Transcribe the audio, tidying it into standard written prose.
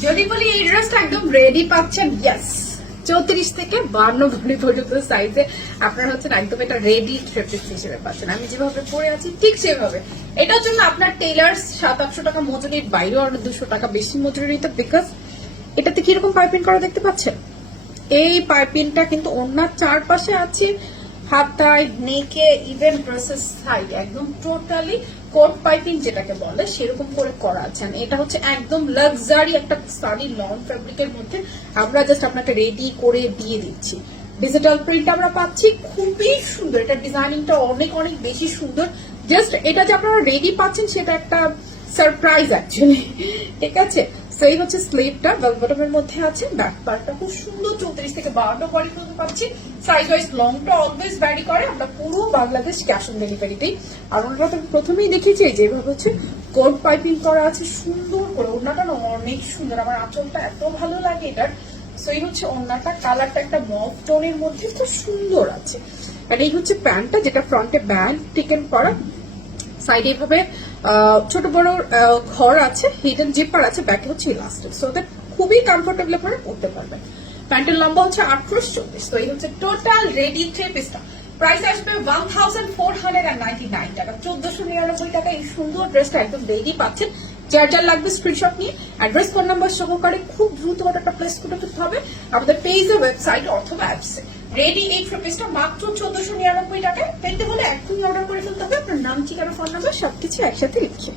যদি বলি এই ড্রেসটা একদম রেডি পাচ্ছেন, ইয়েস 34 থেকে 52 ভরি পর্যন্ত সাইজে আপনারা হচ্ছেন একদম এটা রেডি থ্রি পিস হিসেবে পাচ্ছেন। আমি যেভাবে পরে আছি ঠিক সেভাবে। এটার জন্য আপনার টেলার 700-800 টাকা মজুরির বাইরেও আরো 200 টাকা বেশি মজুরি নিতে, বিকজ এটাতে কিরকম পাইপিং করা দেখতে পাচ্ছেন। এই পাইপিংটা কিন্তু ওনার চারপাশে আছে, হাতায়, নেকে, ইভেন ড্রেসের সাইড একদম টোটালি কোট পাইপিং যেটাকে বলে সেরকম করে করা আছে। এটা হচ্ছে একদম লাক্সারি একটা সারি লং ফ্যাব্রিকের মধ্যে আমরা জাস্ট আপনাকে রেডি করে দিয়ে দিচ্ছি। ডিজিটাল প্রিন্ট আমরা পাচ্ছি, খুবই সুন্দর। এটা ডিজাইনিংটা অনেক অনেক বেশি সুন্দর। জাস্ট এটা যে আপনারা রেডি পাচ্ছেন সেটা একটা সারপ্রাইজ অ্যাকচুয়ালি, ঠিক আছে। সেই হচ্ছে স্লিভটা বেল বটমের মধ্যে আছে, ব্যাক পার্টটা খুব সুন্দর 34 থেকে 52 বডি পর্যন্ত পাচ্ছি। সাইজ ওয়াইজ লংটা অলওয়েজ ভ্যারি করে। আমরা পুরো বাংলাদেশ ক্যাশ অন ডেলিভারিতেই। আর ওনারা তো প্রথমেই দেখেছি যেভাবে হচ্ছে কোড পাইপিং করা আছে সুন্দর করে। ওনাটা না অনেক সুন্দর, আমার আঁচলটা এত ভালো লাগে এটার। সেই হচ্ছে ওনাটা, কালারটা একটা মভ টোনের মধ্যে খুব সুন্দর আছে। আর এই হচ্ছে প্যান্টটা, যেটা ফ্রন্টে ব্যান্ড টিকেন করা, সাইডে এভাবে ছোট বড় ঘর আছে, হিডেন জিপার আছে, ব্যাকে হচ্ছে ইলাস্টিক, সো দ্যাট খুবই কমফোর্টেবল করে পরতে পারবেন। প্যান্টের লম্বা হচ্ছে 38-40। তো এই হচ্ছে টোটাল রেডি থ্রি পিসটা। প্রাইস আসবে 1499 টাকা, 1499 টাকা। এই সুন্দর ড্রেসটা একদম রেডি পাচ্ছেন। যার যার লাগবে স্ক্রিনশট নিয়ে অ্যাড্রেস, ফোন নাম্বার সহকারে খুব দ্রুত অর্ডারটা প্লেস করতে হবে আমাদের পেজে, ওয়েবসাইট অথবা অ্যাপসে। রেডি এই থ্রি পিসটা মাত্র 1499 টাকায় পেতে হলে এখনই অর্ডার করে ফেলতে হবে। আপনার নাম, ঠিকানা, ফোন নাম্বার সবকিছু একসাথে লিখে।